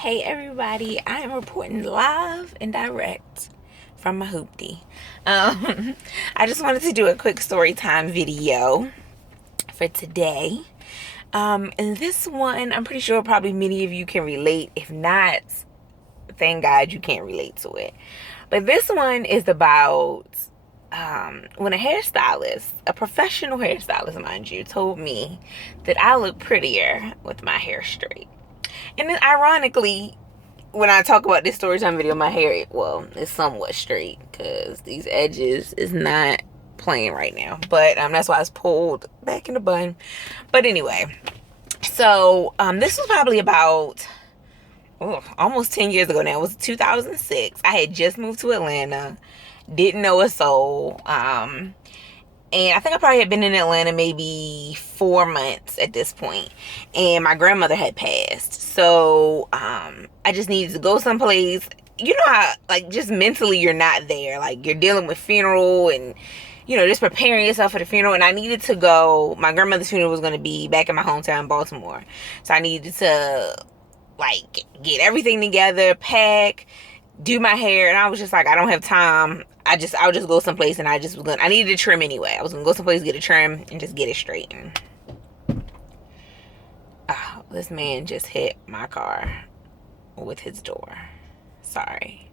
Hey everybody, I am reporting live and direct from my hoopty. I just wanted to do a quick story time video for today. And this one, I'm pretty sure probably many of you can relate. If not, thank God you can't relate to it. But this one is about when a hairstylist, a professional hairstylist, mind you, told me that I look prettier with my hair straight. And then ironically, when I talk about this story time video, my hair, well, it's somewhat straight because these edges is not playing right now. But that's why it's pulled back in the bun. But anyway, so this was probably about almost 10 years ago now. It was 2006. I had just moved to Atlanta, didn't know a soul. And I think I probably had been in Atlanta maybe 4 months at this point. And my grandmother had passed. So I just needed to go someplace. You know how, like, just mentally you're not there. Like, you're dealing with funeral and, you know, just preparing yourself for the funeral. And I needed to go. My grandmother's funeral was going to be back in my hometown, Baltimore. So I needed to, like, get everything together, pack, do my hair. And I was just like, I don't have time. I'll just go someplace and I needed a trim anyway. I was gonna go someplace, get a trim, and just get it straightened. Oh, this man just hit my car with his door. Sorry.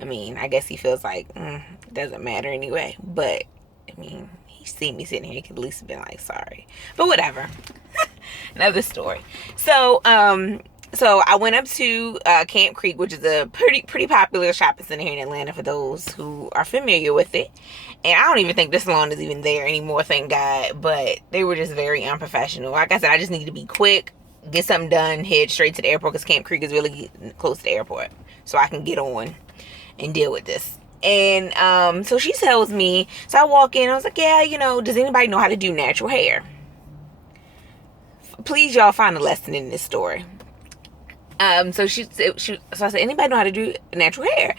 I mean, I guess he feels like it doesn't matter anyway. But I mean, he seen me sitting here, he could at least have been like, sorry. But whatever. Another story. So I went up to Camp Creek, which is a pretty popular shopping center here in Atlanta for those who are familiar with it. And I don't even think this salon is even there anymore, thank God. But they were just very unprofessional. Like I said, I just needed to be quick, get something done, head straight to the airport because Camp Creek is really close to the airport. So I can get on and deal with this. And so she tells me, so I walk in, I was like, yeah, you know, does anybody know how to do natural hair? Please, y'all, find a lesson in this story. So I said, anybody know how to do natural hair?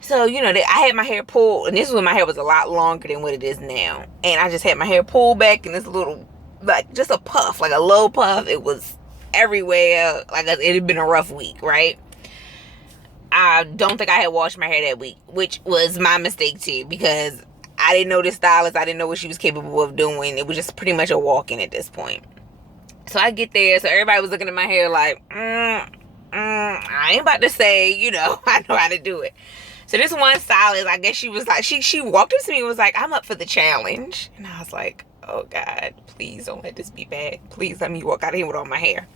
So, you know, I had my hair pulled, and this was when my hair was a lot longer than what it is now. And I just had my hair pulled back in this little, like, just a puff, like a low puff. It was everywhere. Like, it had been a rough week, right? I don't think I had washed my hair that week, which was my mistake too, because I didn't know this stylist. I didn't know what she was capable of doing. It was just pretty much a walk-in at this point. So I get there, so everybody was looking at my hair like, I ain't about to say, you know, I know how to do it. So this one stylist, I guess she was like, she walked up to me and was like, I'm up for the challenge. And I was like, oh God, please don't let this be bad. Please let me walk out of here with all my hair.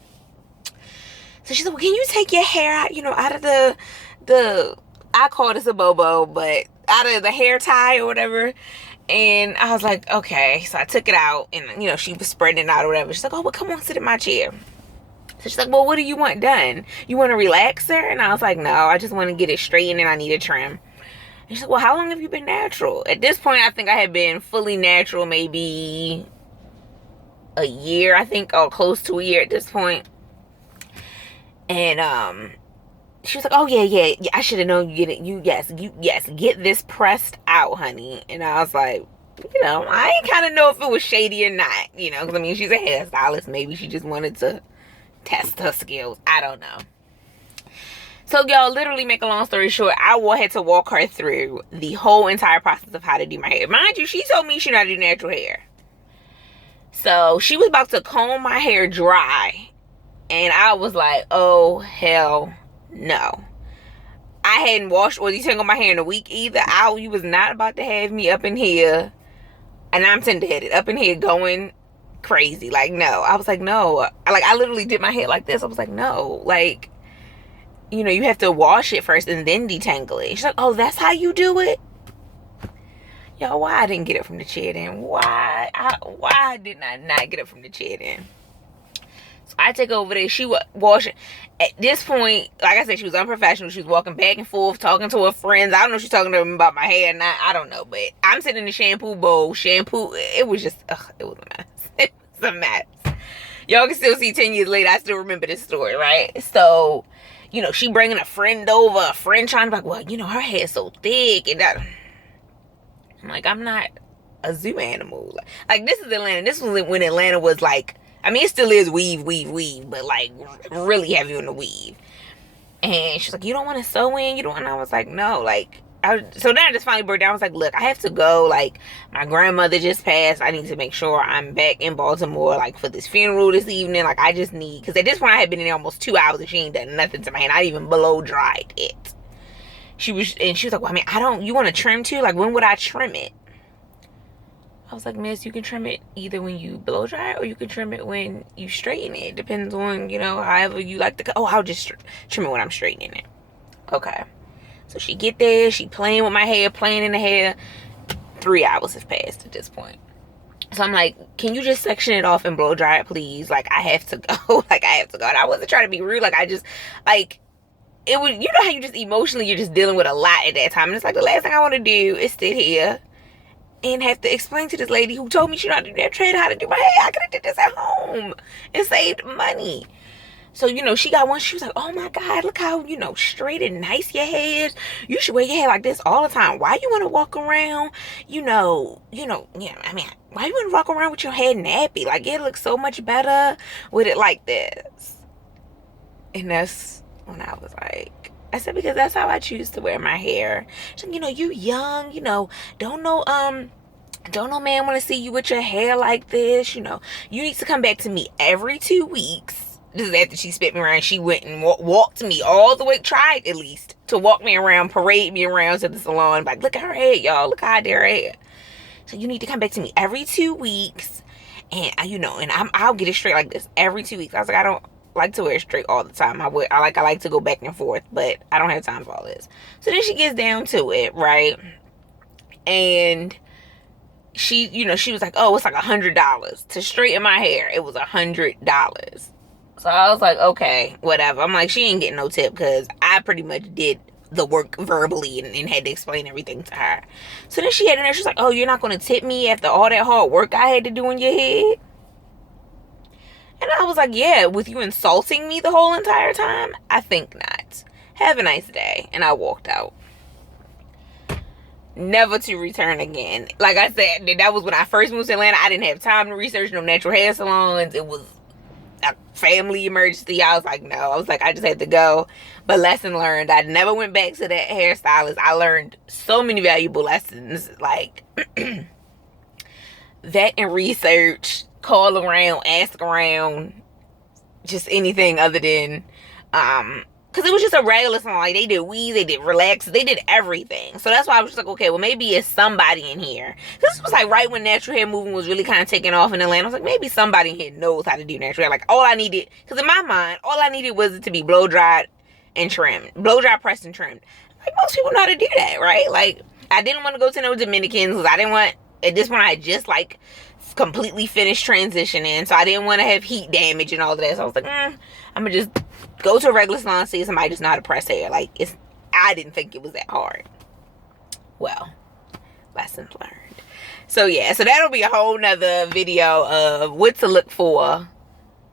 So she said, well, can you take your hair out, you know, out of the I call this a bobo, but out of the hair tie or whatever. And I was like, okay. So I took it out and, you know, she was spreading it out or whatever. She's like, oh, well, come on, sit in my chair. So she's like, well, what do you want done? You want a relaxer? And I was like, no, I just want to get it straightened and I need a trim. And she's like, well, how long have you been natural? At this point, I think I had been fully natural maybe a year, I think, or close to a year at this point. And she was like, oh, yeah, I should have known you get this pressed out, honey. And I was like, you know, I ain't kind of know if it was shady or not, you know, because I mean, she's a hairstylist. Maybe she just wanted to test her skills. I don't know. So, y'all, literally, make a long story short, I had to walk her through the whole entire process of how to do my hair. Mind you, she told me she knew how to do natural hair. So she was about to comb my hair dry. And I was like, oh, hell no. I hadn't washed or detangled my hair in a week either. You was not about to have me up in here, and I'm tender-headed, up in here going crazy. Like, no. I was like, no. Like, I literally did my hair like this. I was like, no. Like, you know, you have to wash it first and then detangle it. She's like, oh, that's how you do it? Y'all, why I didn't get it from the chair then? Why didn't I not get it from the chair then? So I take over there. She was washing. At this point, like I said, she was unprofessional. She was walking back and forth, talking to her friends. I don't know if she's talking to them about my hair or not. I don't know. But I'm sitting in the shampoo bowl. It was just, it was a mess. It was a mess. Y'all can still see 10 years later, I still remember this story, right? So, you know, she bringing a friend over. A friend trying to be like, well, you know, her hair's so thick. And that. I'm like, I'm not a zoo animal. Like, this is Atlanta. This was when Atlanta was like, I mean, it still is weave, but like really heavy on the weave. And she's like, you don't want to sew in? You don't? And I was like, no. Like, so then I just finally broke down. I was like, look, I have to go. Like, my grandmother just passed. I need to make sure I'm back in Baltimore, like, for this funeral this evening. Like, I just need, because at this point I had been in there almost 2 hours and she ain't done nothing to my hair. Not even blow dried it. She was like, well, I mean, you want to trim too? Like, when would I trim it? I was like, miss, you can trim it either when you blow dry it or you can trim it when you straighten it. Depends on, however you like to. Oh, I'll just trim it when I'm straightening it. Okay. So she get there, she playing with my hair, playing in the hair. 3 hours have passed at this point. So I'm like, can you just section it off and blow dry it, please? Like, I have to go. Like, I have to go. And I wasn't trying to be rude. Like, I just, like, it was, how you just emotionally, you're just dealing with a lot at that time. And it's like, the last thing I want to do is sit here and have to explain to this lady who told me she not to do that trade how to do my hair. I could have did this at home and saved money. So, she got one. She was like, oh my God, look how, straight and nice your hair is. You should wear your hair like this all the time. Why you want to walk around, why you want to walk around with your hair nappy? Like, it looks so much better with it like this. And that's when I was like, I said, because that's how I choose to wear my hair. So, you young, don't know man want to see you with your hair like this. You need to come back to me every 2 weeks. This is after she spit me around. She went and walked me all the way, tried at least, to walk me around, parade me around to the salon. Like, look at her hair, y'all. Look how I did her hair. So you need to come back to me every 2 weeks. And, I'll get it straight like this every 2 weeks. I was like, I don't like to wear it straight all the time. I like to go back and forth, but I don't have time for all this. So then she gets down to it, right? And she was like, oh, it's like $100 to straighten my hair. It was $100. So I was like, okay, whatever. I'm like, she ain't getting no tip because I pretty much did the work verbally and had to explain everything to her. So then she had in there, she's like, oh, you're not going to tip me after all that hard work I had to do in your head? And I was like, yeah, with you insulting me the whole entire time? I think not. Have a nice day. And I walked out. Never to return again. Like I said, that was when I first moved to Atlanta. I didn't have time to research no natural hair salons. It was a family emergency. I was like, no. I was like, I just had to go. But lesson learned. I never went back to that hairstylist. I learned so many valuable lessons. Like, that and research, call around, ask around, just anything other than, because it was just a regular salon. Like, they did weaves, they did relax, they did everything. So that's why I was just like, okay, well, maybe it's somebody in here. This was like right when natural hair movement was really kind of taking off in Atlanta. I was like, maybe somebody in here knows how to do natural hair. Like, all I needed, because in my mind, all I needed was it to be blow dried and trimmed. Blow dry, pressed, and trimmed. Like, most people know how to do that, right? Like, I didn't want to go to no Dominicans because I didn't want, at this point, I had just like completely finished transitioning, so I didn't want to have heat damage and all of that. So I was like, I'm gonna just go to a regular salon, see somebody just know how to press hair. Like, I didn't think it was that hard. Well, lessons learned. So yeah, so that'll be a whole nother video of what to look for,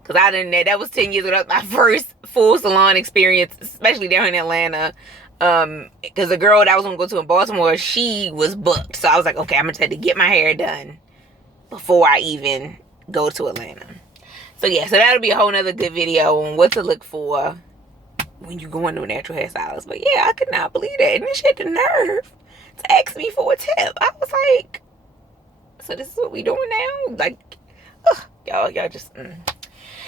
because that was 10 years ago. That was my first full salon experience, especially down in Atlanta. Because the girl that I was gonna go to in Baltimore, she was booked, so I was like, okay, I'm gonna have to get my hair done before I even go to Atlanta. So yeah, so that'll be a whole nother good video on what to look for when you go into a natural hairstylist. But yeah, I could not believe that. And then she had the nerve to ask me for a tip. I was like, so this is what we doing now? Like, y'all just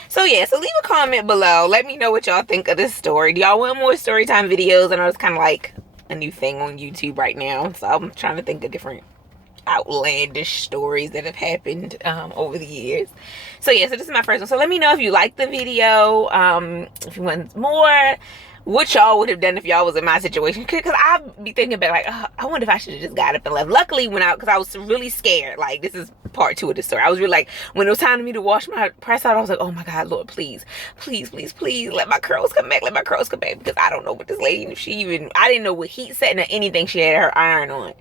So yeah, so leave a comment below. Let me know what y'all think of this story. Do y'all want more Storytime videos? I know it's kind of like a new thing on YouTube right now, so I'm trying to think of different outlandish stories that have happened over the years. So yeah, so this is my first one. So let me know if you liked the video, if you want more, what y'all would have done if y'all was in my situation. Because I'd be thinking about, like, I wonder if I should have just got up and left. Luckily, because I was really scared. Like, this is part 2 of the story. I was really like, when it was time for me to wash my press out, I was like, oh my God, Lord, please, please, please, please, let my curls come back. Let my curls come back. Because I don't know what this lady, I didn't know what heat setting or anything she had her iron on.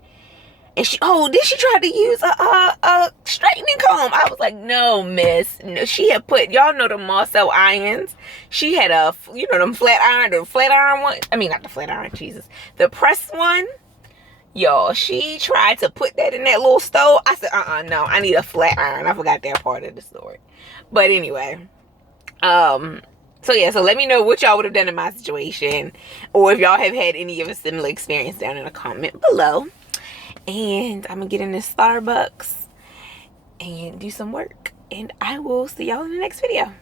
And did she try to use a straightening comb? I was like, no, miss. No, she had put, y'all know the Marcel irons. She had them flat iron one. I mean, not the flat iron, Jesus. The press one. Y'all, she tried to put that in that little stove. I said, no, I need a flat iron. I forgot that part of the story. But anyway, so So yeah, so let me know what y'all would have done in my situation, or if y'all have had any of a similar experience down in a comment below. And I'm gonna get in this Starbucks and do some work, and I will see y'all in the next video.